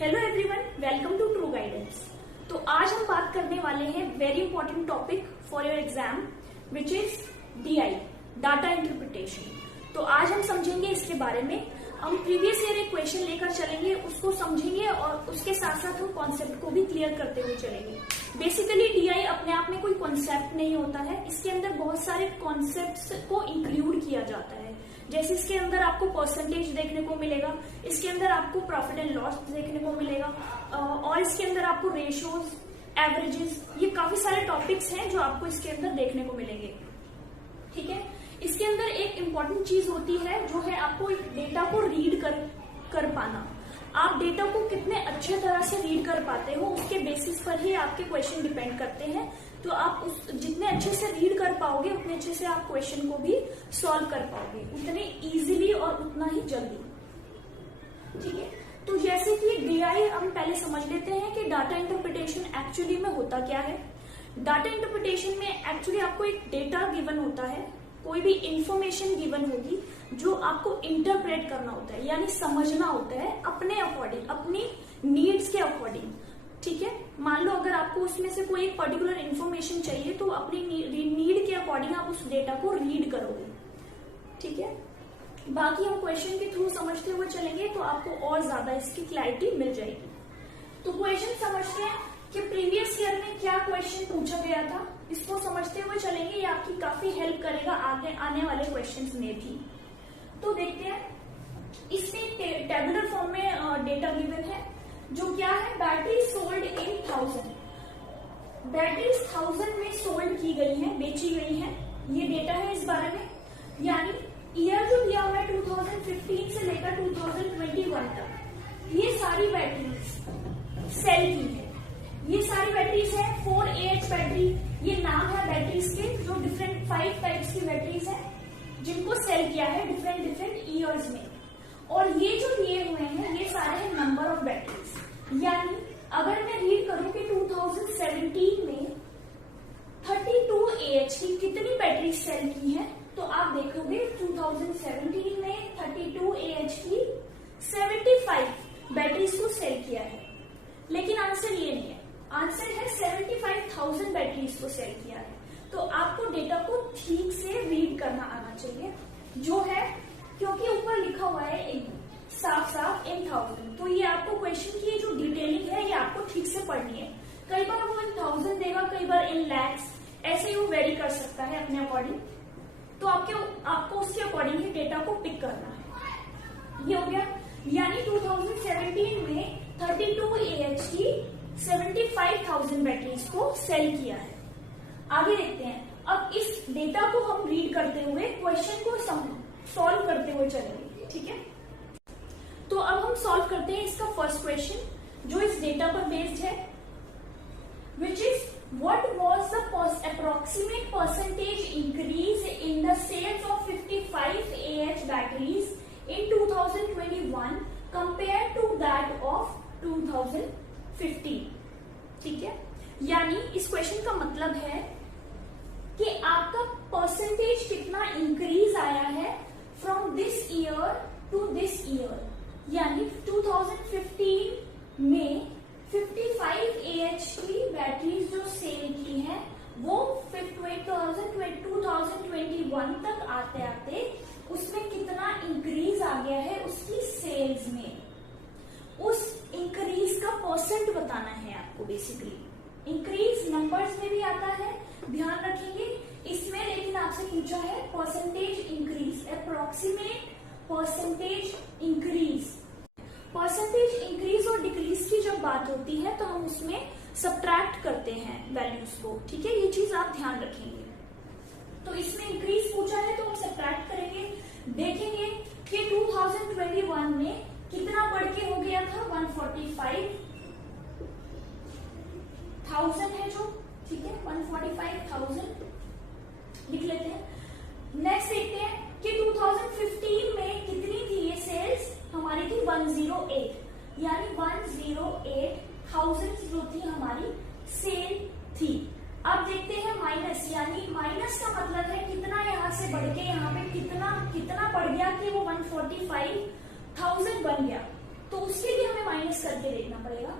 Hello everyone, welcome to true guidance. तो आज हम बात करने वाले हैं very important topic for your exam which is DI, data interpretation. तो आज हम समझेंगे इसके बारे में। हम प्रीवियस ईयर एक क्वेश्चन लेकर चलेंगे, उसको समझेंगे और उसके साथ साथ हम कॉन्सेप्ट को भी क्लियर करते हुए चलेंगे। बेसिकली डीआई अपने आप में कोई कॉन्सेप्ट नहीं होता है, इसके अंदर बहुत सारे कॉन्सेप्ट्स को इंक्लूड किया जाता है। जैसे इसके अंदर आपको परसेंटेज देखने को मिलेगा, इसके अंदर आपको प्रॉफिट एंड लॉस देखने को मिलेगा और इसके अंदर आपको रेशियोज, एवरेजेस, ये काफी सारे टॉपिक्स हैं जो आपको इसके अंदर देखने को मिलेंगे। ठीक है, इसके अंदर एक इम्पॉर्टेंट चीज होती है जो है आपको डेटा को रीड कर पाना। आप डेटा को कितने अच्छे तरह से रीड कर पाते हो उसके बेसिस पर ही आपके क्वेश्चन डिपेंड करते हैं। तो आप जितने अच्छे से रीड कर पाओगे उतने अच्छे से आप क्वेश्चन को भी सॉल्व कर पाओगे, उतने इजीली और उतना ही जल्दी। ठीक है, तो जैसे कि डीआई हम पहले समझ लेते हैं कि डाटा इंटरप्रिटेशन एक्चुअली में होता क्या है। डाटा इंटरप्रिटेशन में एक्चुअली आपको एक डेटा गिवन होता है, कोई भी इंफॉर्मेशन गिवन होगी जो आपको इंटरप्रेट करना होता है, यानी समझना होता है अपने अकॉर्डिंग, अपनी नीड्स के अकॉर्डिंग। ठीक है, मान लो अगर आपको उसमें से कोई एक पर्टिकुलर इंफॉर्मेशन चाहिए तो अपनी नीड के अकॉर्डिंग आप उस डेटा को रीड करोगे। ठीक है, बाकी हम क्वेश्चन के थ्रू समझते हुए चलेंगे तो आपको और ज्यादा इसकी क्लैरिटी मिल जाएगी। तो क्वेश्चन समझते हैं कि प्रीवियस ईयर में क्या क्वेश्चन पूछा गया था, इसको समझते हुए चलेंगे। ये आपकी काफी हेल्प करेगा आगे आने वाले क्वेश्चंस में भी। तो देखते हैं, इसमें टेबुलर फॉर्म में डेटा गिवन है जो क्या है, बैटरी सोल्ड इन 1000। बैटरीज 1000 में सोल्ड की गई है, बेची गई है, ये डेटा है इस बारे में। यानी ईयर जो दिया हुआ है 2015 से लेकर 2021 तक ये सारी बैटरीज सेल की है। ये सारी बैटरीज है 4AH बैटरी, ये नाम है बैटरीज के, जो डिफरेंट 5 टाइप्स की बैटरीज है जिनको सेल किया है डिफरेंट ईयर्स में। और ये जो दिए हुए हैं ये सारे हैं नंबर ऑफ बैटरीज। यानी अगर मैं रीड करूं कि 2017 में 32AH की कितनी बैटरी सेल की है, तो आप देखोगे 2017 में 32AH की 75 बैटरीज को सेल किया है। लेकिन आंसर ये नहीं है, आंसर है 75,000 बैटरीज को सेल किया है। तो आपको डेटा को ठीक से रीड करना आना चाहिए, जो है क्योंकि ऊपर लिखा हुआ है एक साफ इन 1000, तो ये आपको क्वेश्चन की जो डिटेलिंग है ये आपको ठीक से पढ़नी है। कई बार वो इन 1000 देगा, कई बार इन लैक्स, ऐसे ही वो वेरी कर सकता है अपने अकॉर्डिंग। तो आपको उसके अकॉर्डिंग ही डेटा को पिक करना है। ये हो गया, यानी 2017 में 32AH की 75,000 बैटरीज को सेल किया है। आगे देखते हैं, अब इस डेटा को हम रीड करते हुए क्वेश्चन को सॉल्व करते हुए चलेंगे। ठीक है, तो अब हम सॉल्व करते हैं इसका फर्स्ट क्वेश्चन जो इस डेटा पर बेस्ड है, which is what was the approximate percentage increase in the sales of 55AH batteries in 2021 compare to that of 2015। ठीक है, यानी इस क्वेश्चन का मतलब है कि आपका परसेंटेज कितना इंक्रीज आया है from this year to this year. यानी 2015 में 55AH की बैटरीज जो सेल की है वो 2021 तक आते आते उसमें कितना इंक्रीज आ गया है उसकी सेल्स में। उस इंक्रीज का परसेंट बताना है आपको। बेसिकली इंक्रीज नंबर्स में भी आता है, ध्यान रखेंगे इसमें, लेकिन आपसे पूछा है percentage increase, approximate percentage increase. Percentage increase और डिक्रीज की जब बात होती है तो हम उसमें सब्ट्रैक्ट करते हैं वैल्यूज को। ठीक है, ये चीज आप ध्यान रखेंगे। तो इसमें इंक्रीज पूछा है तो हम सब्ट्रैक्ट करेंगे, देखेंगे कि 2021 में कितना बढ़ के हो गया था, 145,000 है जो, ठीक है, 145,000 लिख लेते हैं। नेक्स्ट देखते हैं कि 2015 में कितनी थी ये सेल्स, हमारी थी 108, यानी 108,000 जो थी हमारी सेल थी। अब देखते हैं माइनस, यानी माइनस का मतलब है कितना यहाँ से बढ़ के यहाँ पे कितना बढ़ गया कि वो 145,000 बन गया। तो उसके लिए हमें माइनस करके देखना पड़ेगा।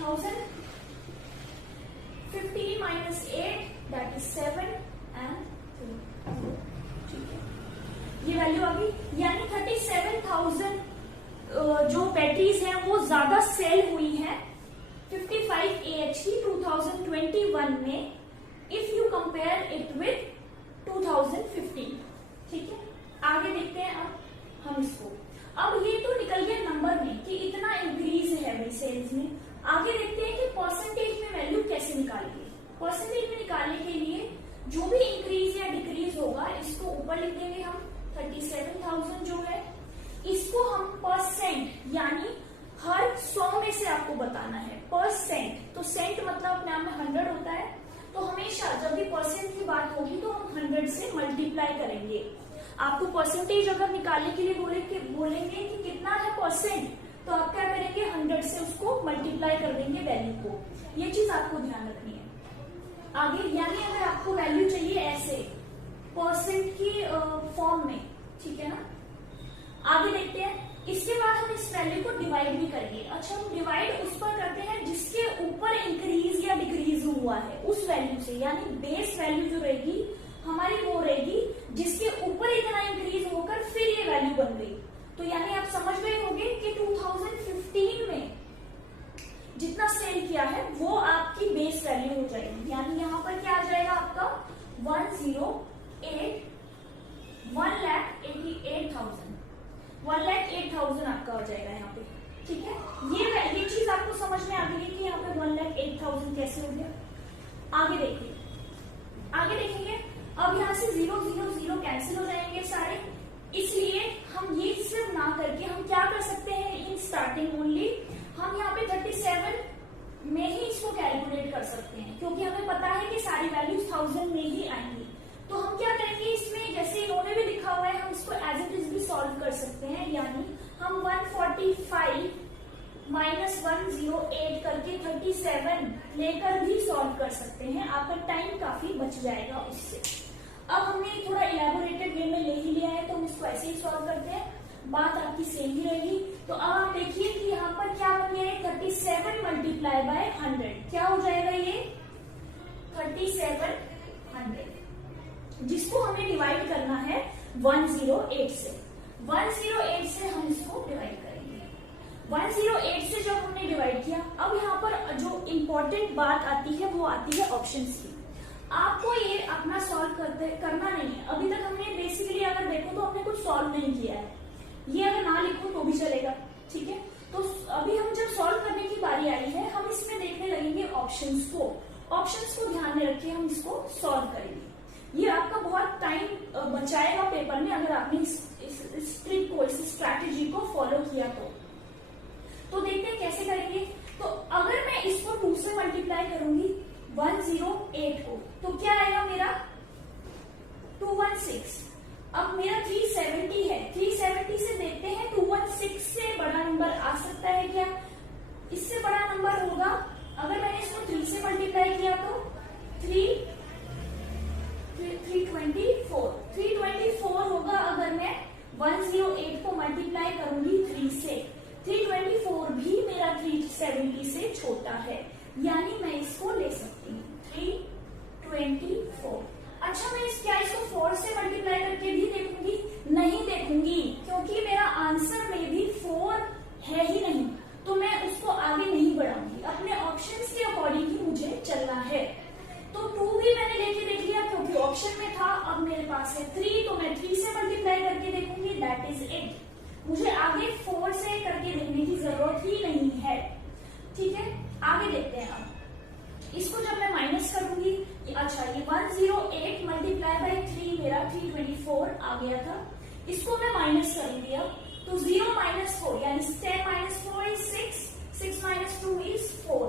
1015 माइनस 8 दैट इज 7 एंड 3, ठीक है, ये वैल्यू आ गई। यानी 37,000 जो बैटरीज हैं वो ज्यादा सेल हुई हैं 55 AH की 2021 में, if you compare it with 2015, ठीक है। आगे देखते हैं अब हम इसको। अब ये तो निकल गया नंबर में कि इतना इंक्रीज है भाई सेल्स में। आगे देखते हैं कि परसेंटेज में वैल्यू कैसे निकालेंगे। परसेंटेज में निकालने के लिए जो भी इंक्रीज या डिक्रीज होगा इसको ऊपर लिख देंगे हम। 37,000 जो है इसको हम परसेंट, यानी हर 100 में से आपको बताना है परसेंट। तो सेंट मतलब अपने आप में 100 होता है, तो हमेशा जब भी परसेंट की बात होगी तो हम 100 से मल्टीप्लाई करेंगे। आपको परसेंटेज अगर निकालने के लिए बोलेंगे कि कितना है परसेंट, तो आप क्या करेंगे 100 से उसको मल्टीप्लाई कर देंगे वैल्यू को। ये चीज आपको ध्यान रखनी है। आगे यानी अगर आपको वैल्यू चाहिए ऐसे परसेंट की फॉर्म में, ठीक है ना। आगे देखते हैं, इसके बाद हम इस वैल्यू को डिवाइड भी करेंगे। अच्छा, हम डिवाइड उस पर करते हैं जिसके ऊपर इंक्रीज या डिक्रीज हुआ है उस वैल्यू से, यानी बेस वैल्यू जो रहेगी हमारी वो रहेगी जिसके ऊपर इतना इंक्रीज होकर फिर ये वैल्यू बन गई। तो यानी आप समझ गए होंगे कि 2015 में जितना सेल किया है वो आपकी बेस वैल्यू हो जाएगी। यानी यहाँ पर क्या आ जाएगा आपका 1,08,000 आपका हो जाएगा यहाँ पे, ठीक है। ये चीज आपको समझ में आ गई कि यहाँ पे 1,08,000 कैसे हो गया। आगे देखेंगे अब यहाँ से 0 0 0 कैंसिल हो जाएंगे सारे, इसलिए हम ये सिर्फ ना करके हम क्या कर सकते हैं इन स्टार्टिंग ओनली, हम यहाँ पे 37 में ही इसको कैलकुलेट कर सकते हैं, क्योंकि हमें पता है कि सारी वैल्यूज 1000 में ही आएंगी। तो हम क्या करेंगे इसमें, जैसे इन्होंने भी लिखा हुआ है हम इसको एज इट इज भी सॉल्व कर सकते हैं। यानी हम 145 माइनस 108 करके 37 लेकर भी सॉल्व कर सकते हैं, आपका टाइम काफी बच जाएगा उससे। अब हमने थोड़ा इलेबोरेटेड वे में ले ही लिया है तो हम इसको ऐसे ही सॉल्व करते हैं, बात आपकी सेम ही रहेगी। तो अब आप देखिए कि यहाँ पर क्या बन गया है 37 मल्टीप्लाई बाय 100, क्या हो जाएगा ये 3700, जिसको हमें डिवाइड करना है 108 से। 108 से हम इसको डिवाइड करेंगे। 108 से जब हमने डिवाइड किया, अब यहाँ पर जो इंपॉर्टेंट बात आती है वो आती है ऑप्शंस की। आपको ये अपना सॉल्व करना नहीं है। अभी तक हमने बेसिकली अगर देखो तो हमने कुछ सॉल्व नहीं किया है, ये अगर ना लिखो तो भी चलेगा, ठीक है। तो अभी हम जब सॉल्व करने की बारी आई है हम इसमें देखने लगेंगे ऑप्शंस को ध्यान में रखिए हम इसको सॉल्व करेंगे। ये आपका बहुत टाइम बचाएगा पेपर में अगर आपने इस ट्रिक को, इस स्ट्रैटेजी को फॉलो किया तो देखते हैं कैसे करेंगे। तो अगर मैं इसको 2 से मल्टीप्लाई करूंगी 108 को, तो क्या आएगा मेरा 216। अब मेरा 370 है, 370 से देखते हैं 216 से बड़ा नंबर आ सकता है क्या? इससे बड़ा नंबर होगा अगर मैंने इसको 3 से मल्टीप्लाई किया तो 324 होगा। अगर मैं 108 को मल्टीप्लाई करूंगी 3 से, 324 भी मेरा 370 से छोटा है, यानी मैं इसको ले सकती हूँ 324। अच्छा, मैं इसको 4 से मल्टीप्लाई करके भी देखूंगी? नहीं देखूंगी, क्योंकि मेरा आंसर में भी 4 है ही नहीं, तो मैं उसको आगे नहीं बढ़ाऊंगी। अपने ऑप्शंस के अकॉर्डिंग ही मुझे चलना है। तो 2 भी मैंने लेके देख लिया क्योंकि ऑप्शन में था। अब मेरे पास है 3, तो मैं 3 से मल्टीप्लाई करके देखूंगी, दैट इज 8। मुझे आगे 4 से करके देखने की जरूरत ही नहीं है, ठीक है। आगे देखते हैं अब इसको जब मैं माइनस करूंगी, अच्छा ये 108 मल्टीप्लाई बाई 3 मेरा 324 आ गया था, इसको मैं माइनस करूंगी अब, तो 0 माइनस 4 यानी 10 माइनस 4 इज 6, 6 माइनस 2 इज 4,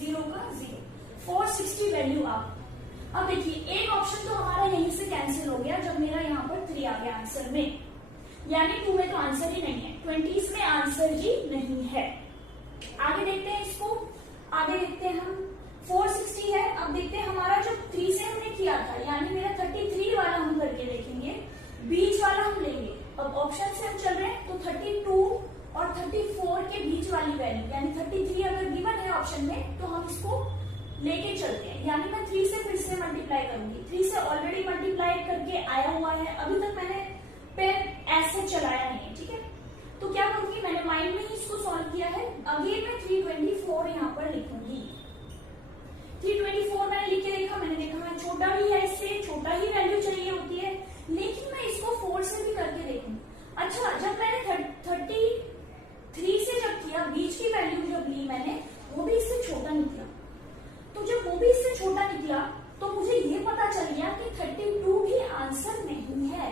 0 का 0, 460 वैल्यू आप। अब देखिए एक ऑप्शन तो हमारा यहीं से कैंसिल हो गया जब मेरा यहाँ पर 3 आ गया आंसर में, यानी 2 में तो आंसर ही नहीं है, 20s में आंसर ही नहीं है। आगे देखते हैं इसको, आगे देखते हैं हम 460 है। अब देखते हैं हमारा जो 3 से हमने किया था, यानी मेरा 33 वाला हम करके देखेंगे, बीच वाला हम लेंगे। अब ऑप्शन से हम चल रहे हैं तो 32 और 34 के बीच वाली वैल्यू यानी 33 ऑप्शन में, तो हम इसको लेके चलते हैं। यानी मैं 3 से फिर से मल्टीप्लाई करूंगी। 3 से ऑलरेडी मल्टीप्लाई करके आया हुआ है, अभी तक मैंने पेन ऐसे चलाया नहीं है, ठीक है। तो क्या करूंगी, मैंने माइंड में ही इसको सॉल्व किया है। अगेन मैं 324 यहाँ पर लिखूंगी। 324 मैंने लिख के देखा, मैंने देखा छोटा भी है, इससे छोटा ही वैल्यू चाहिए होती है, लेकिन मैं इसको 4 से भी करके देखूं। अच्छा, जब मैंने 33 से जब किया, बीच की वैल्यू जब ली मैंने, वो भी इससे छोटा निकला। तो जब वो भी इससे छोटा निकला तो मुझे ये पता चल गया कि 32 भी आंसर नहीं है।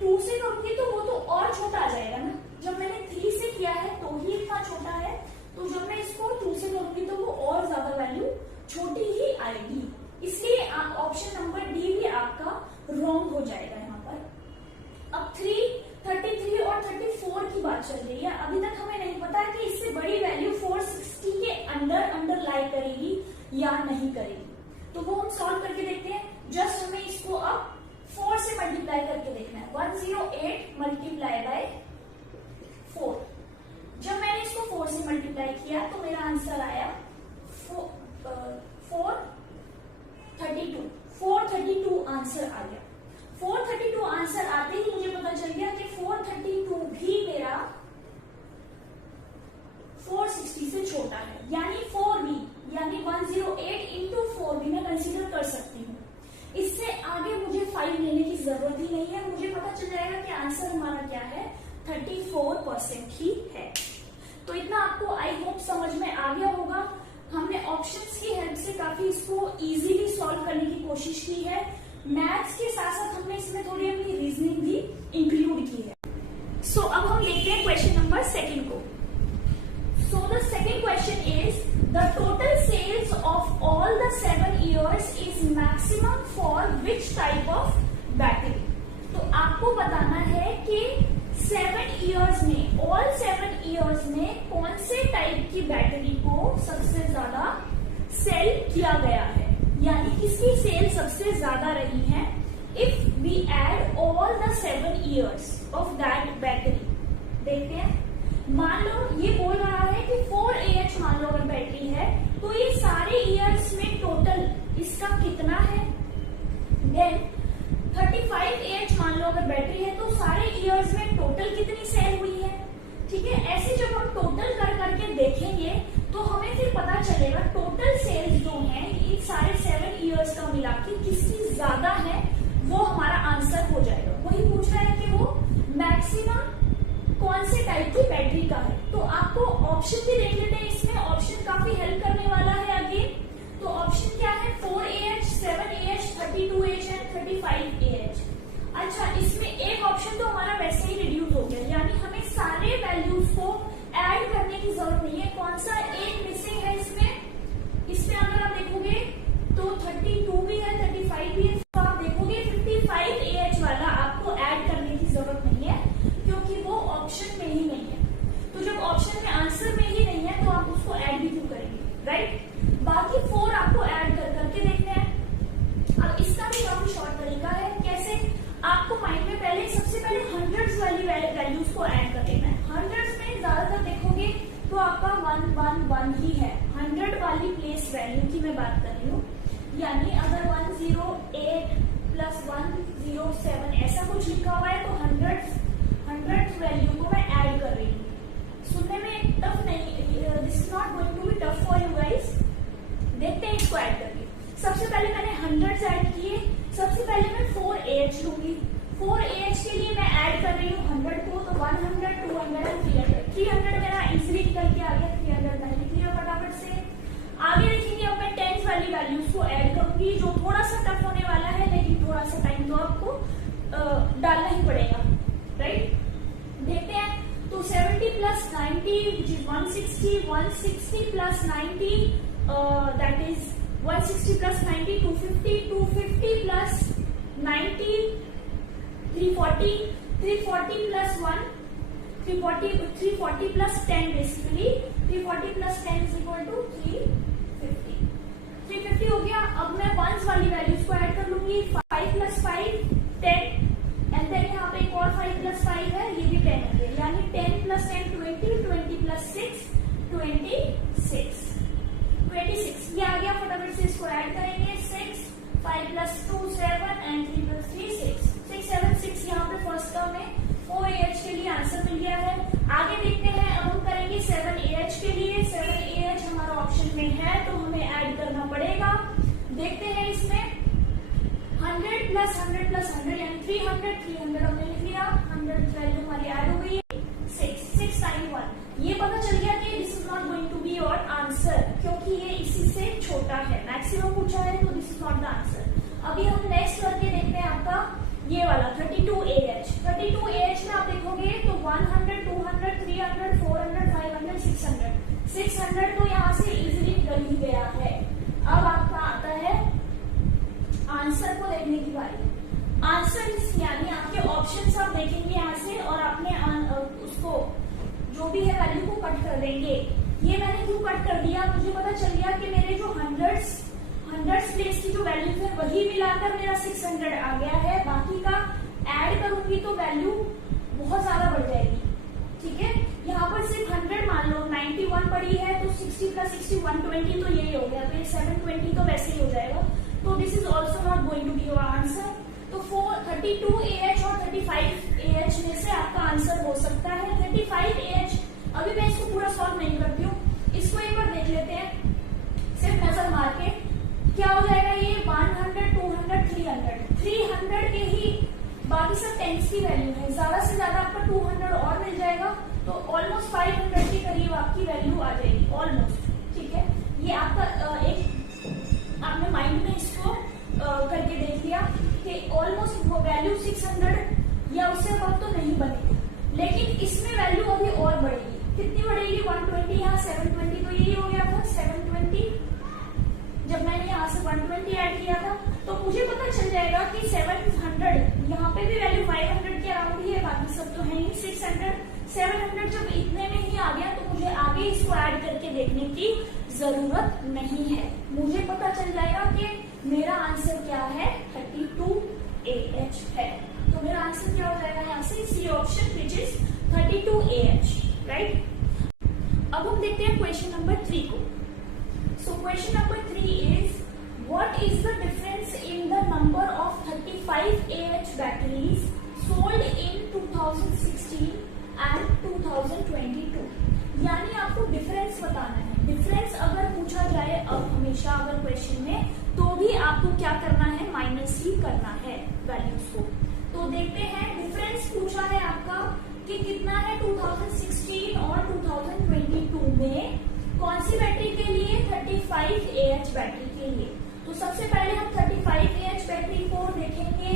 2 से करूंगी तो वो तो और छोटा आ जाएगा ना। जब मैंने 3 से किया है तो ही इतना छोटा है, तो जब मैं इसको 2 से करूंगी तो वो और ज्यादा वैल्यू छोटी ही आएगी। इसलिए ऑप्शन नंबर डी भी आपका रॉन्ग हो जाएगा यहाँ पर। अब 33 और 34 की बात चल रही है। अभी तक हमें नहीं पता कि इससे बड़ी वैल्यू 460 के अंदर लाई करेगी या नहीं करेगी, तो वो हम सॉल्व करके देखते हैं। जस्ट हमें इसको अब 4 से मल्टीप्लाई करके देखना है। 108 मल्टीप्लाई बाय 4। जब मैंने इसको 4 से मल्टीप्लाई किया तो मेरा आंसर आया 432 आंसर आ गया। 432 आंसर आते ही मुझे पता चल गया कि 432 भी मेरा 460 से छोटा है, यानी 4b, यानी 108 इंटू 4b मैं कंसीडर कर सकती हूँ। इससे आगे मुझे 5 लेने की जरूरत ही नहीं है। मुझे पता चल जाएगा कि आंसर हमारा क्या है, 34% ही है। तो इतना आपको आई होप समझ में आ गया होगा। हमने ऑप्शंस की हेल्प से काफी इसको इजीली सॉल्व करने की कोशिश की है। मैथ्स के साथ साथ हमने इसमें थोड़ी अपनी रीजनिंग भी इंक्लूड की है। सो अब हम देखते हैं क्वेश्चन नंबर 2 को। So the second question is the total sales of all the 7 years is maximum for which type of battery. तो आपको बताना है कि 7 years में, ऑल 7 years में कौन से टाइप की बैटरी को सबसे ज्यादा सेल किया गया है, यानी किसकी सेल सबसे ज्यादा रही है। If we add all the 7 years of that battery, देखते हैं। मान लो ये बोल रहा है कि 4Ah मान लो अगर बैटरी है, तो ये सारे ईयर्स में टोटल इसका कितना है। देन 35Ah मान लो अगर बैटरी है, तो सारे ईयर्स में टोटल कितनी सेल हुई है। ठीक है, ऐसे जब हम टोटल कर करके देखेंगे तो हमें फिर पता चलेगा टोटल सेल्स जो है इन सारे 7 years का मिला के किसकी ज्यादा है, वो हमारा आंसर हो जाएगा। वही पूछ रहा है कि वो मैक्सिमम कौन से टाइप की बैटरी का है। तो आपको ऑप्शन भी देख लेते हैं, इसमें ऑप्शन काफी हेल्प करने वाला है अगेन। तो ऑप्शन क्या है, 4Ah, 7Ah, 32Ah and 35Ah। अच्छा, इसमें एक ऑप्शन तो हमारा वैसे ही रिड्यूस हो गया, यानी हमें सारे वैल्यूज को ऐड करने की जरूरत नहीं है। कौन सा एक मिसिंग है इसमें अगर आप देखोगे तो 32 भी है, 35 भी है, तो आप देखोगे 55Ah वाला आपको ऐड करने की जरूरत नहीं है, क्योंकि वो ऑप्शन में ही नहीं है। तो जब ऑप्शन में आंसर में ही नहीं है तो आप उसको ऐड भी क्यों करेंगे, राइट। बाकी 4 आपको ऐड करके देखते हैं। अब इसका भी काफी शॉर्ट तरीका है, कैसे। आपको माइंड में पहले सबसे पहले हंड्रेड्स वाली वैल्यूज को ऐड कर लेना है। हंड्रेड्स में ज्यादातर देखोगे तो आपका 111 ही है, 100 वाली प्लेस वैल्यू की मैं बात कर रही हूँ। यानी अगर 108 प्लस 107 ऐसा कुछ लिखा हुआ है तो हंड्रेड वैल्यू को मैं ऐड कर रही हूँ। सुनने में टफ नहीं, this is not going to be tough for you guys. देखते हैं इसको ऐड करके। सबसे पहले मैंने हंड्रेड्स ऐड किए। सबसे पहले मैं 4Ah लूंगी। 4Ah के लिए मैं ऐड कर रही हूँ 100 को, तो 100, 200 एंड 300। 300 मेरा इजिली निकल के आ गया, 300 मैंने लिख लिया फटाफट से। आगे देखेंगे, अब मैं 10 वाली वैल्यूज को ऐड करूंगी, जो थोड़ा सा टफ होने वाला है, लेकिन थोड़ा सा टाइम तो आपको डालना ही पड़ेगा, राइट। देखते हैं, तो 70 plus 90 160, 160 plus 90 that is 160 plus 90 250, 250 plus 90 340, 340 plus 1 340 plus 10 basically 340 plus 10 is equal to 350 हो गया। अब मैं वंस वाली वैल्यूज को ऐड कर लूंगी। 5 प्लस 5 10 एंड देन यहाँ पे एक और 5 प्लस 5 है, ये भी 10 है, यानी 10 प्लस 10 20, 20 प्लस 6 26। देखते हैं इसमें 100 प्लस 100 प्लस 100 यानी 300 300 हमने लिख लिया, 100 वैल्यू हमारी ऐड हो गई है, 691। ये पता चल गया कि this is not going to be your answer, क्योंकि ये इसी से छोटा है, मैक्सिमम पूछा है, तो this is not the answer. अभी हम नेक्स्ट करके देखते हैं आपका ये वाला 32AH। 32AH में आप देखोगे तो 100 200 300 400 500 600 600 तो यहाँ से इजीली निकल ही गया है। अब आपका आता है आंसर को देखने की बारी। आंसर यानी आपके ऑप्शंस आप देखेंगे यहाँ से और आपने उसको जो भी है वैल्यू को कट कर देंगे। ये मैंने क्यों कट कर दिया, मुझे पता चल गया कि मेरे जो हंड्रेड्स प्लेस की जो वैल्यू है वही मिलाकर मेरा 600 आ गया है, बाकी का ऐड करूंगी तो वैल्यू बहुत ज्यादा बढ़ जाएगी। ठीक है, यहाँ पर सिर्फ 100 मान लो 91 पड़ी है तो 60 प्लस 60 120 तो यही हो गया, तो ये 720 तो वैसे ही हो जाएगा। तो this is also not going to be your answer. तो 32AH और 35AH में से आपका आंसर हो सकता है 35AH। अभी मैं इसको पूरा सॉल्व नहीं करती हूँ, इसको एक बार देख लेते हैं सिर्फ नजर मार के। क्या हो जाएगा ये 100 200 300 के ही बाकी सब टेंस की वैल्यू है, ज्यादा से ज्यादा आपका 200 और मिल जाएगा, तो ऑलमोस्ट 500 के करीब आपकी वैल्यू आ जाएगी ऑलमोस्ट। ठीक है, ये आपका एक आपने माइंड में इसको करके देख लिया कि ऑलमोस्ट वो वैल्यू 600 या उससे कम तो नहीं बनेगी, लेकिन इसमें वैल्यू अभी और बढ़ेगी। कितनी बढ़ेगी 120, यहाँ 720 तो यही हो गया था 720। जब मैंने यहाँ से 120 ऐड किया था तो मुझे पता चल जाएगा कि 700 यहाँ पे भी वैल्यू 500 के अराउंड ही है, बाकी सब तो है ही 600 700 जब इतने में ही आ गया तो मुझे आगे इसको ऐड करके देखने की जरूरत नहीं है, मुझे पता चल जाएगा कि मेरा आंसर क्या है 32AH है। तो मेरा आंसर क्या हो जाएगा यहाँ से C option which is 32AH, right. अब हम देखते हैं क्वेश्चन नंबर 3 को। So question number 3 is what is the difference in the number of 35AH batteries sold in 2016 and 2022। यानी आपको डिफरेंस बताना है। डिफरेंस अगर पूछा जाए अब हमेशा अगर क्वेश्चन में, तो भी आपको क्या करना है, माइनस ही करना है वैल्यूज को। तो देखते हैं डिफरेंस पूछा है आपका कि कितना है 2016 और 2022 में कौन सी बैटरी के लिए, 35AH बैटरी के लिए। तो सबसे पहले हम 35AH बैटरी को देखेंगे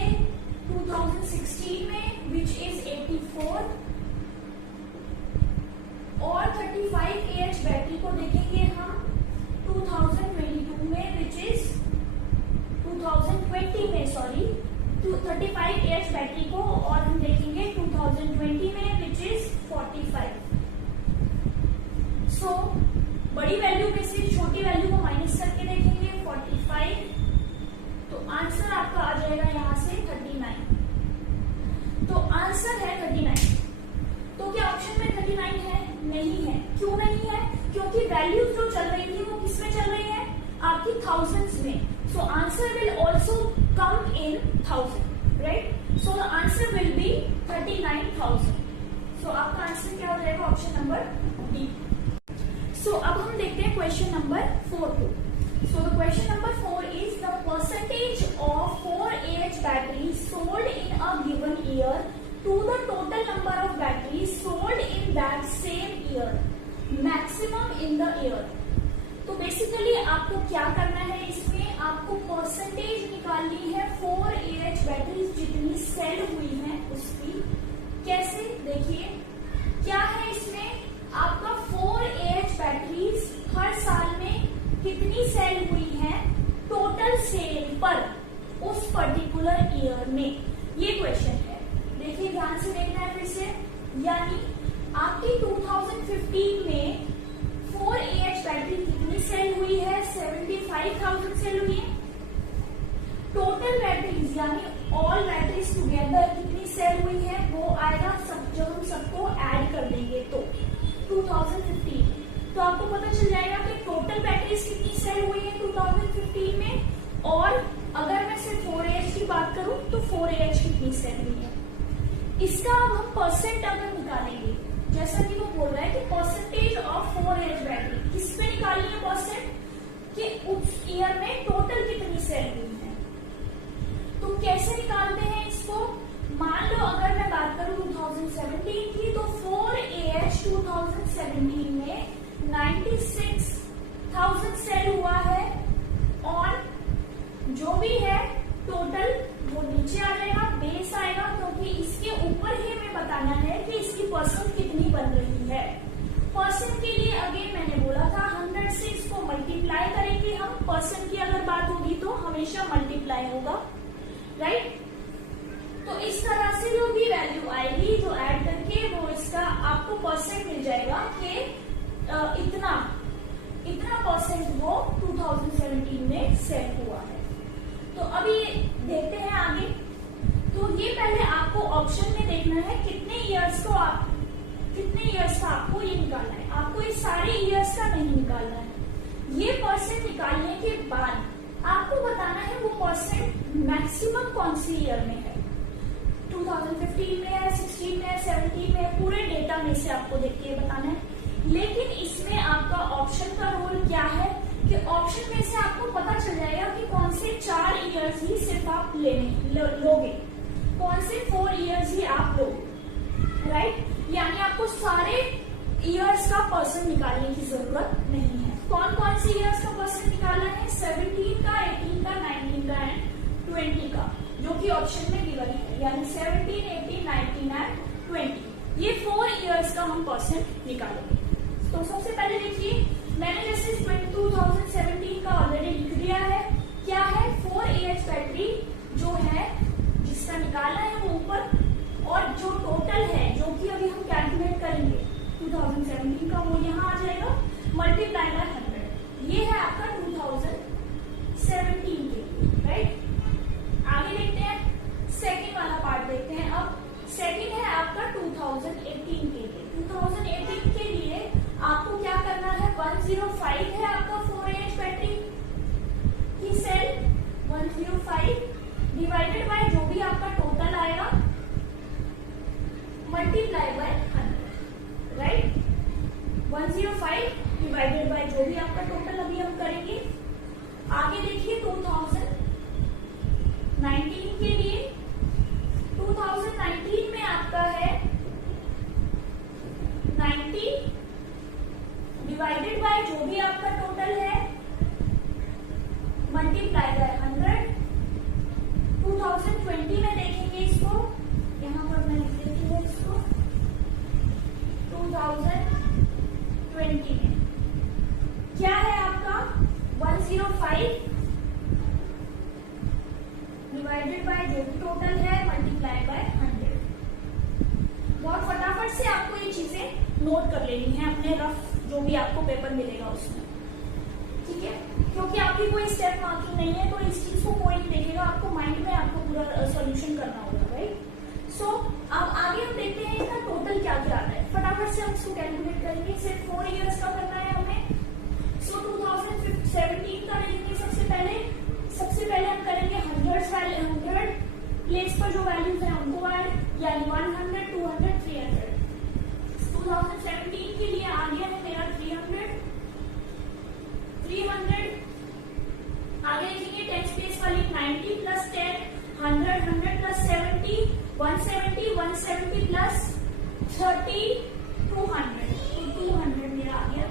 2016 में विच इज 84 और 35AH बैटरी को देखेंगे हम 2022 में विच इज 2020 में, सॉरी 35AH बैटरी को, और हम देखेंगे 2020 में विच इज 45। सो बड़ी वैल्यू में से छोटी वैल्यू को माइनस करके देखेंगे 45, तो आंसर आपका आ जाएगा यहाँ से 39। तो आंसर है 39। तो क्या ऑप्शन में 39 है? नहीं है। क्यों नहीं है? क्योंकि वैल्यूज जो चल रही थी वो किस में चल रही है, आपकी थाउजेंड्स में। So answer will also come in 1000, right. So the answer will be 39,000। सो आपका आंसर क्या हो जाएगा, ऑप्शन नंबर डी। सो अब हम देखते हैं क्वेश्चन नंबर 4 को। So the question number 4 is the percentage of 4AH batteries sold in a given year to the total number of batteries sold in that same year, maximum in the year। तो basically आपको क्या करना है, इसमें आपको percentage निकालनी है 4AH batteries जितनी सेल हुई हैं उसकी। कैसे, देखिए क्या है इसमें, आपका 4AH बैटरीज हर साल में कितनी सेल हुई है टोटल सेल पर उस पर्टिकुलर ईयर में, ये क्वेश्चन है। देखिए ध्यान से देखना है फिर से, यानी आपकी 2015 में 4AH बैटरी कितनी सेल हुई है, 75,000 सेल हुई है। टोटल बैटरीज यानी ऑल बैटरीज टुगेदर कितनी सेल हुई है, वो आएगा सब जब हम सबको ऐड कर देंगे तो 2015। तो आपको पता चल जाएगा कि टोटल बैटरीज कितनी सेल हुई है 2015 में, और अगर मैं सिर्फ 4AH की बात करूं तो 4AH कितनी सेल हुई है। इसका अब हम परसेंट अगर निकालेंगे, जैसा कि वो बोल रहा है कि परसेंटेज ऑफ 4AH बैटरी, किस पे निकालनी है परसेंट, कि उस ईयर में टोटल कितनी सेल हुई है। तो कैसे निकालते हैं इसको? मान लो अगर मैं बात करूं 2017 की, तो 4AH 2017 में 96,000 सेल हुआ है, और जो भी है टोटल वो नीचे आ जाएगा, बेस आएगा, क्योंकि इसके ऊपर ही हमें बताना है कि इसकी परसेंट कितनी बन रही है। परसेंट के लिए अगेन मैंने बोला था 100 से इसको मल्टीप्लाई करेंगे हम। परसेंट की अगर बात होगी तो हमेशा मल्टीप्लाई होगा, राइट। तो इस तरह से जो भी वैल्यू आएगी, जो ऐड करके वो इसका आपको परसेंट मिल जाएगा कि इतना परसेंट वो 2017 में सेल हुआ है। तो अभी देखते हैं आगे। तो ये पहले आपको ऑप्शन में देखना है कितने इयर्स का आपको ये निकालना है। आपको ये सारे इयर्स का नहीं निकालना है। ये परसेंट निकालने के बाद आपको बताना है वो परसेंट मैक्सिमम कौन सी ईयर में है। 2015 में है, 16 में है, 17 में है, पूरे डेटा में से आपको देख के बताना है। लेकिन इसमें आपका ऑप्शन का रोल क्या है कि ऑप्शन में से आपको पता चल जाएगा कि कौन से 4 इयर्स ही सिर्फ आप लोगे, कौन से 4 इयर्स ही आप लोगे, राइट। यानी आपको सारे इयर्स का परसेंट निकालने की जरूरत नहीं है। कौन कौन से इयर्स का परसेंट निकालना है? 17 का, 18 का, 19 का एंड 20 का, जो कि ऑप्शन में गिवन है। यानी 17, 18, 19 एंड 20, ये 4 इयर्स का हम परसेंट निकालेंगे। तो सबसे पहले देखिए, मैंने जैसे 2017 का ऑलरेडी लिख दिया है। क्या है? 4AH बैटरी जो है, जिसका निकालना है वो ऊपर, और जो टोटल है, जो कि अभी हम कैलकुलेट करेंगे 2017 का, वो यहाँ आ जाएगा मल्टीप्लाई बाय 100। ये है आपका 2017 के लिए, राइट। आगे देखते हैं, सेकेंड वाला पार्ट देखते हैं। अब सेकेंड है आपका 2018 के लिए। 2018 के लिए आपको क्या करना है? 105 है आपका 4AH बैटरी की सेल, 105 डिवाइडेड बाय जो भी आपका टोटल आएगा, multiply by 100, right. 105 divided by जो भी आपका टोटल अभी हम करेंगे। आगे देखिए 2019 के लिए। 2019 में आपका है 90 डिवाइडेड बाय जो भी आपका टोटल है, मल्टीप्लाई बाय 100। 2020 में देखेंगे इसको, यहाँ पर मैं लिख देती हूँ इसको। 2020 में क्या है आपका? 105 डिवाइडेड बाय जो भी टोटल है, मल्टीप्लाई बाय 100। बहुत फटाफट से आपको ये चीजें नोट कर लेनी है अपने रफ जो भी आपको पेपर मिलेगा उसमें, ठीक है। क्योंकि आपकी कोई स्टेप मार्किंग नहीं है, तो इस चीज को कोई नहीं देखेगा, आपको माइंड में आपको पूरा सॉल्यूशन करना होगा, राइट। सो अब आगे हम देखते हैं इसका टोटल क्या क्या आता है। फटाफट से हम इसको कैलकुलेट करेंगे। सिर्फ 4 इयर्स का करना है हमें। सो 2017 का देखेंगे। सबसे पहले हम करेंगे 100 प्लेस पर जो वैल्यूज है उनको ऐड, यानी 100, 200, 300। 2017 के लिए आ गया है मेरा 300। आगे देखेंगे 10 प्लेस वाली 90 प्लस 10, 100, 100 प्लस 70, 170, 170 प्लस 30, 200। तो 200 मेरा आ गया।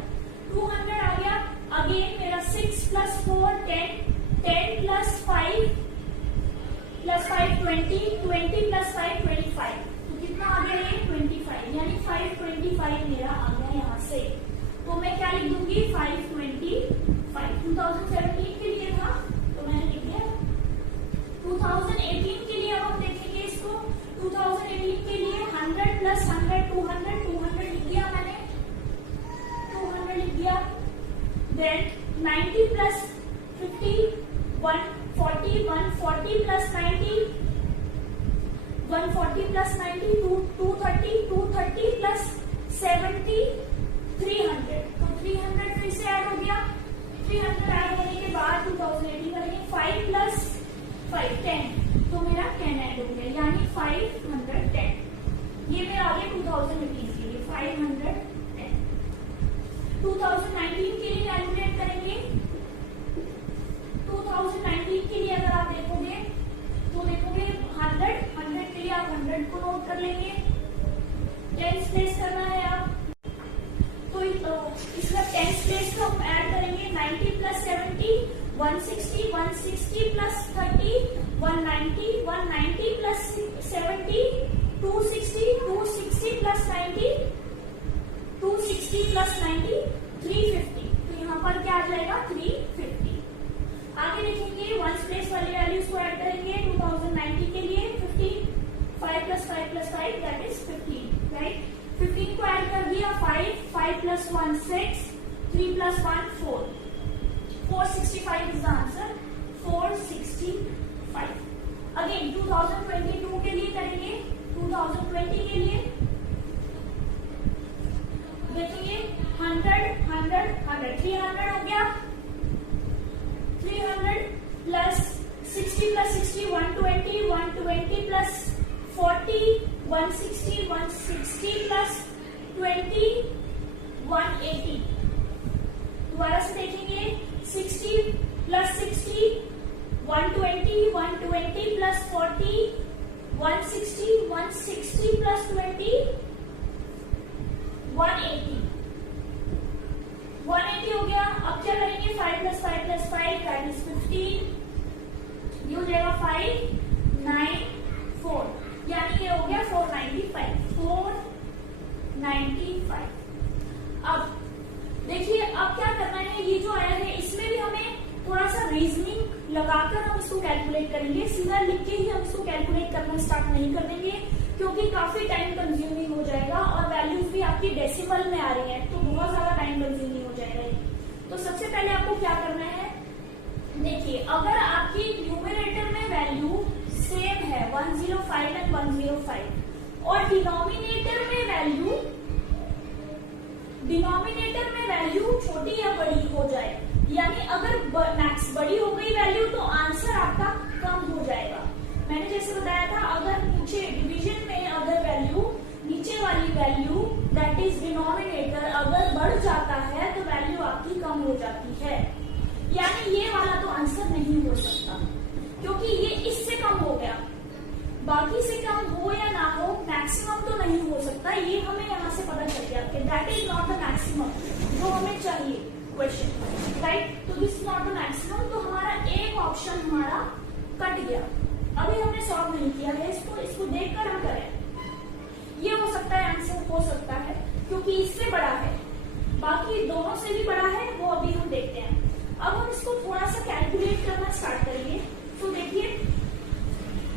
200 आ गया। अगेन मेरा 6 प्लस 4 10, 10 प्लस 5 20, 20 प्लस 5 25। तो कितना आ गया ये? 25, यानी 525 मेरा आ गया यहाँ से। तो मैं क्या लिख दूंगी? 525। 2017 के लिए था तो मैंने लिख दिया। 2018 के लिए अब हम देखेंगे इसको। 2018 के लिए 100 प्लस 100, 200, 200 लिख दिया मैंने, 200 लिख दिया। Then 90 plus 50, 140, 140 plus 90, 140 plus 90, 230, 230 plus 70, 300। तो 300 फिर से ऐड हो गया। 300 ऐड होने के बाद 2018 करेंगे 5 प्लस 5 10, तो मेरा 10 ऐड हो गया, यानी 510। ये मेरा आ गया 2018 के लिए 510। 2019 के लिए कैलकुलेट करेंगे। 2019 के लेंगे, टेंस प्लेस करना है आप, तो इसमें टेंस प्लेस को हम ऐड करेंगे 90 plus 70 160, 160 plus 30 190, 190 plus 70 260, 260 plus 90 260 plus 90 350। तो यहाँ पर क्या आ जाएगा 350। आगे देखेंगे वंस प्लेस वाली वैल्यूज को ऐड करेंगे 2090 के लिए 15 5 plus 5 plus 5 that is 15, right. 15 को ऐड कर दिया 5 plus 1 6 3 plus 1 4 465 is the answer 465। Again 2022 के लिए करेंगे, 2020 के लिए देखेंगे 100 100 100 300 हो गया, 300 प्लस 60 प्लस 60 120 120 प्लस 40 160 160 प्लस 20 180। दोबारा से देखेंगे 60 प्लस 60 120 120 प्लस 40 160 160 प्लस 20 180 180 हो गया। अब क्या करेंगे 5 प्लस 5 प्लस 5 दैट इज 15, ये हो जाएगा 594, यानी ये हो गया 495। अब देखिए अब क्या करना है, ये जो आया है इसमें भी हमें थोड़ा सा रीजनिंग लगाकर हम इसको कैलकुलेट करेंगे, सीधा लिख के ही हम इसको कैलकुलेट करना स्टार्ट नहीं कर देंगे क्योंकि काफी टाइम कंज्यूमिंग हो जाएगा और वैल्यूज भी आपकी डेसिमल में आ रही है तो बहुत ज्यादा टाइम कंज्यूमिंग हो जाएगा। तो सबसे पहले आपको क्या करना है, देखिए अगर आपकी न्यूमरेटर में वैल्यू सेम है 105 एंड 105 और डिनोमिनेटर में वैल्यू छोटी या बड़ी हो जाए, यानी अगर मैक्स बड़ी हो गई वैल्यू तो आंसर आपका कम हो जाएगा। मैंने जैसे बताया था अगर नीचे डिवीजन में अगर वैल्यू नीचे वाली वैल्यू दैट इज डिनोमिनेटर अगर बढ़ जाता है तो वैल्यू आपकी कम हो जाती है, यानी ये वाला तो आंसर नहीं हो सकता क्योंकि ये इससे कम हो गया, बाकी से कम हो या ना हो मैक्सिमम तो नहीं हो सकता, ये हमें यहाँ से पता चल गया कि that is not the maximum जो हमें चाहिए क्वेश्चन, राइट। तो this is not the maximum, तो हमारा एक ऑप्शन हमारा कट गया। अभी हमने सॉल्व नहीं किया है इसको देखकर हम करें, ये हो सकता है आंसर हो सकता है क्योंकि इससे बड़ा है, बाकी दोनों से भी बड़ा है वो अभी हम देखते हैं। अब हम इसको थोड़ा सा कैलकुलेट करना स्टार्ट करेंगे। तो देखिए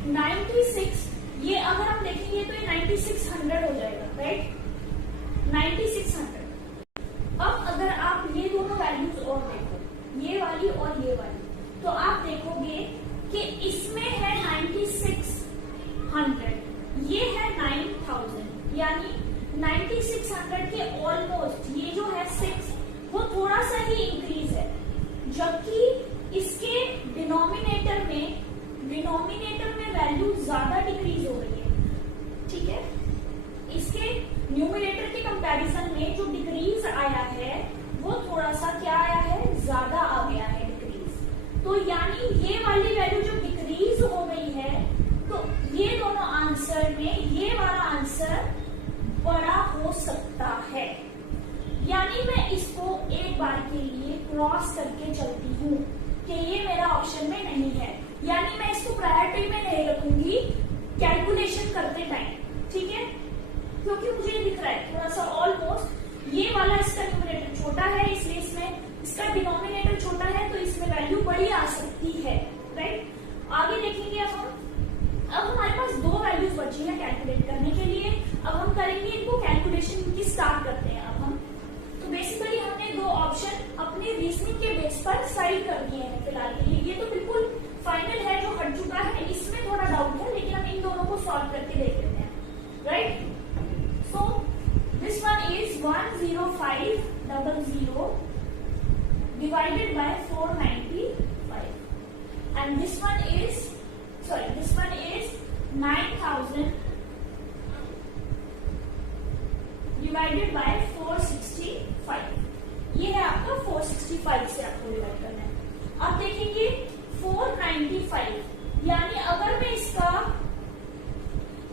96, ये अगर हम देखेंगे तो ये 9600 हो जाएगा, राइट 9600। अब अगर आप ये दोनों वैल्यूज और देखो, ये वाली और ये वाली, तो आप देखोगे कि इसमें है 9600, ये है 9000, यानी 9600 के ऑलमोस्ट ये जो है 6 वो थोड़ा सा ही इंक्रीज है, जबकि इसके डिनोमिनेटर में वैल्यू ज्यादा डिक्रीज हो रही है, ठीक है। इसके न्यूमरेटर के कंपैरिजन में जो डिक्रीज आया है वो थोड़ा सा क्या आया है, ज्यादा आ गया है डिक्रीज। तो यानी ये वाली वैल्यू जो डिक्रीज हो गई है तो ये दोनों आंसर में ये वाला आंसर बड़ा हो सकता है, यानी मैं इसको एक बार के लिए क्रॉस करके चलती हूँ कि ये मेरा ऑप्शन में नहीं है, यानी मैं इसको प्रायोरिटी में नहीं रखूंगी कैलकुलेशन करते टाइम, ठीक है, क्योंकि मुझे ये दिख रहा है थोड़ा सा ऑलमोस्ट ये वाला इसका न्यूमरेटर छोटा है इसलिए इसमें इसका डिनोमिनेटर छोटा है तो इसमें वैल्यू बड़ी आ सकती है, राइट। आगे देखेंगे अब हमारे पास दो वैल्यूज बची हैं कैलकुलेट करने के लिए। अब हम करेंगे इनको कैलकुलेशन की स्टार्ट करते हैं। अब हम तो बेसिकली हमने दो ऑप्शन अपने रीजनिंग के बेस पर साइड कर दिए हैं फिलहाल के लिए, ये तो बिल्कुल फाइनल है जो हट चुका है, इसमें थोड़ा डाउट है लेकिन हम इन दोनों को सॉल्व करके देख लेते हैं, right. So this one is 10500 divided by 495 and this one is 9000 divided by 465। ये है आपका 465 से आपको डिवाइड करना है। अब देखेंगे 495, यानी अगर मैं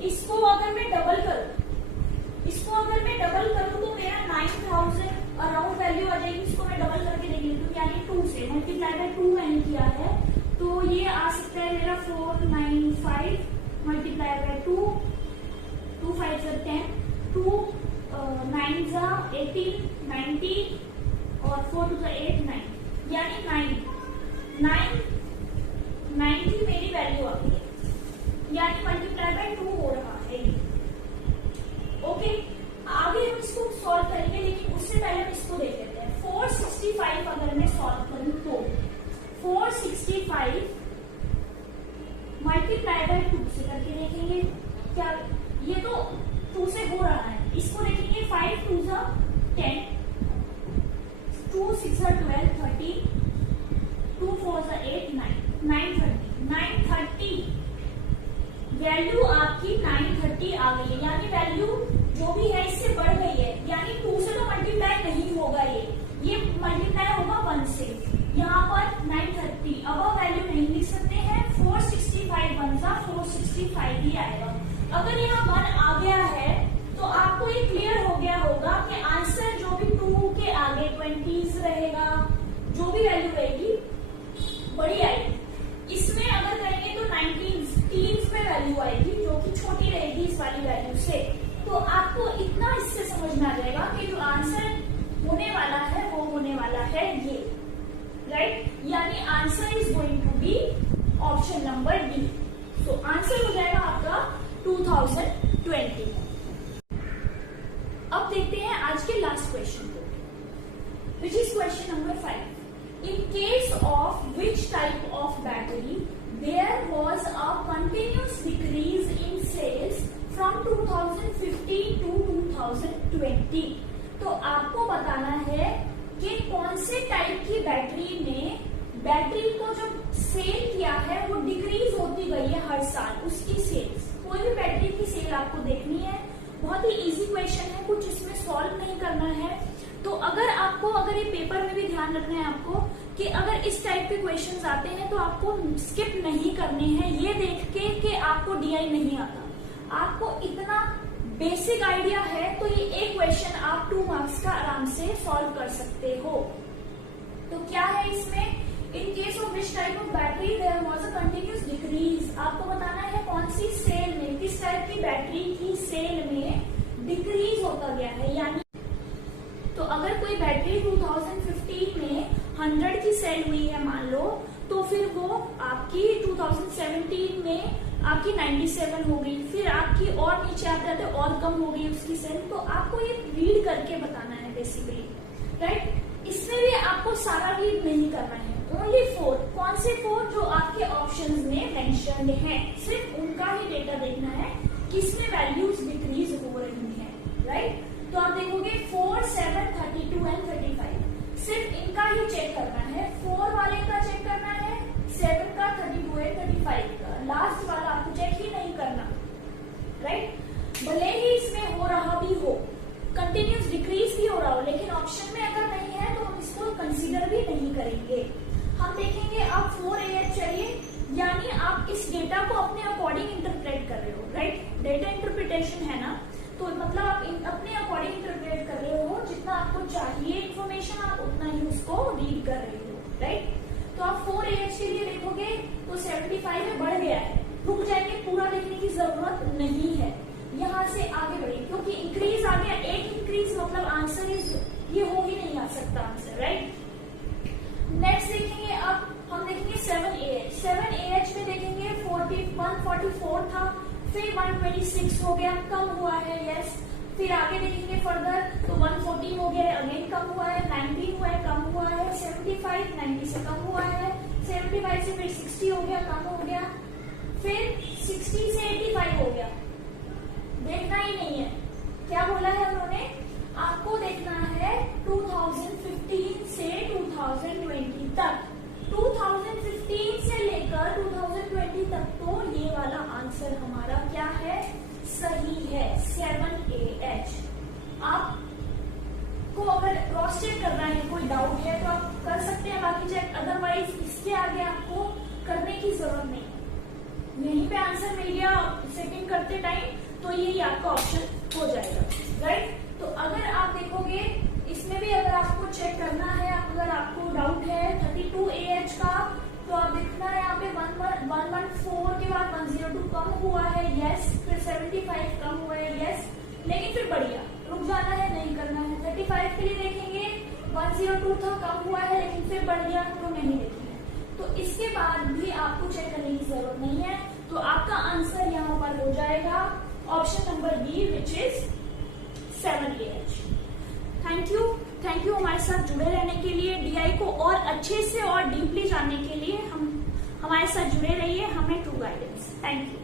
इसको अगर मैं डबल करूं तो मेरा 9000 अराउंड वैल्यू आ जाएगी। इसको मैं डबल करके देख लेती हूँ, यानी 2 से मल्टीप्लाई बाय 2 मैंने किया है, तो ये आ सकता है मेरा 495 मल्टीप्लाई बाय 2, 2 5 10, 2 9 18 90 और 4 2 8 9, यानी 90 मेरी वैल्यू आ गई है, यानी मल्टीप्लाई बाय 2 हो रहा है। ओके, आगे हम इसको सॉल्व करेंगे, लेकिन उससे पहले हम इसको देख लेते हैं। 465 अगर मैं सॉल्व करूं तो 465 मल्टीप्लाई बाय 2 से करके देखेंगे क्या, ये तो 2 से हो रहा है। इसको देखेंगे 5 2 10, 2 6 12 13, 2 4 8 9, 930 वैल्यू आपकी 930 आ गई है, यानी वैल्यू जो भी है इससे बढ़ गई है, यानी 2 से तो मल्टीप्लाई नहीं होगा, ये मल्टीप्लाई होगा 1 से। यहाँ पर 930 अब वैल्यू नहीं लिख सकते हैं, 465 बनता 465 ही आएगा। अगर यहाँ 1 आ गया है तो आपको ये क्लियर हो गया होगा कि आंसर जो भी 2 के आगे 20s रहेगा, जो भी वैल्यू रहेगी बड़ी आएगी। इसमें अगर करेंगे तो 19 टीन्स में वैल्यू आएगी, जो कि छोटी रहेगी इस वाली वैल्यू से। तो आपको इतना इससे समझ में आ जाएगा कि जो आंसर होने वाला है वो होने वाला है ये, राइट, यानी answer is going to be option number D. तो आंसर हो जाएगा आपका 2020। अब देखते हैं आज के लास्ट क्वेश्चन को, which is question number 5। In case of which type of battery there was a continuous decrease in sales from 2015 to 2020। तो आपको बताना है कि कौन से टाइप की बैटरी ने बैटरी को जो सेल किया है वो डिक्रीज होती गई है हर साल, उसकी सेल्स। कोई भी बैटरी की सेल आपको देखनी है, बहुत ही इजी क्वेश्चन है, कुछ इसमें सॉल्व नहीं करना है। तो अगर ये पेपर में भी ध्यान रखना है आपको कि अगर इस टाइप के क्वेश्चंस आते हैं तो आपको स्किप नहीं करने हैं, ये देख के कि आपको डीआई नहीं आता। आपको इतना बेसिक आइडिया है तो ये एक क्वेश्चन आप 2 मार्क्स का आराम से सॉल्व कर सकते हो। तो क्या है इसमें, in case of which type of battery there was a continuous decrease. आपको बताना है कौन सी सेल में, किस टाइप की बैटरी की सेल में डिक्रीज होता गया है। यानी तो अगर कोई बैटरी 2015 में 100 की सेल हुई है मान लो, तो फिर वो आपकी 2017 में आपकी 97 हो गई, फिर आपकी और नीचे आते आते और कम हो गई उसकी सेल। तो आपको ये रीड करके बताना है बेसिकली, राइट। इसमें भी आपको सारा रीड नहीं करना है, ओनली 4। कौन से 4? जो आपके ऑप्शंस में मेंशन्ड हैं, सिर्फ उनका ही डेटा देखना है किसमें वैल्यूज डिक्रीज हो रही है, राइट। तो आप देखोगे 4 7 32 एंड 35, सिर्फ इनका ही चेक करना है, 4 वाले का चेक करना है, 7 का, 32 एंड 35 का, लास्ट वाला आपको चेक ही नहीं करना, राइट। भले ही इसमें हो रहा भी हो, कंटिन्यूस डिक्रीज भी हो रहा हो, लेकिन ऑप्शन में अगर नहीं है तो हम इसको कंसीडर भी नहीं करेंगे। हम देखेंगे अब 4AH चाहिए, यानी आप इस डेटा को अपने अकॉर्डिंग इंटरप्रेट कर रहे हो, राइट। डेटा इंटरप्रिटेशन है ना, तो मतलब आप अपने अकॉर्डिंग इंटरप्रेट कर रहे हो, जितना आपको चाहिए इन्फॉर्मेशन आप उतना ही उसको रीड कर रहे हो, राइट। तो आप 4AH के लिए देखोगे तो 75 में बढ़ गया है, रुक जाएंगे, पूरा देखने की जरूरत नहीं है, यहाँ से आगे बढ़े, क्योंकि इंक्रीज आ गया, एक इंक्रीज मतलब आंसर इज ये हो ही नहीं आ सकता आंसर, राइट। नेक्स्ट देखेंगे, अब हम देखेंगे 7AH। 7AH में देखेंगे 144 था, फिर 126 हो गया, कम हुआ है, यस। फिर आगे देखेंगे फर्दर तो 114 हो गया है, अगेन कम हुआ है, 19 हुआ है, कम हुआ है, 75 90 से कम हुआ है, 75 से फिर 60 हो गया, कम हो गया, फिर 60 से 85 हो गया। देखना ही नहीं है, क्या बोला है उन्होंने, आपको देखना है 2015 से 2020 तक, 2015 से लेकर 2020 तक। तो ये वाला आंसर हमारा क्या है, सही है, 7AH। आपको अगर क्रॉस चेक करना है, कोई डाउट है तो आप कर सकते हैं बाकी चेक, अदरवाइज इसके आगे आपको करने की जरूरत नहीं, यहीं पे आंसर मिल गया सेकंड करते टाइम, तो यही आपका ऑप्शन हो जाएगा, राइट। तो अगर आप देखोगे इसमें भी अगर आपको चेक करना है, अगर आपको डाउट है 32 AH का, तो आप देखना है यहाँ पे 114 के बाद 102 कम हुआ है, यस। फिर 75 कम हुआ है, यस। लेकिन फिर बढ़िया, रुक जाना है, नहीं करना है। 35 के लिए देखेंगे 102 था, कम हुआ है, लेकिन फिर बढ़ गया, तो नहीं देखना है। तो इसके बाद भी आपको चेक करने की जरूरत नहीं है। तो आपका आंसर यहाँ पर हो जाएगा option number B, which is 7 AH। Thank you हमारे साथ जुड़े रहने के लिए। डीआई को और अच्छे से और डीपली जानने के लिए हमारे साथ जुड़े रहिए। हमें ट्रू गाइडेंस। Thank you.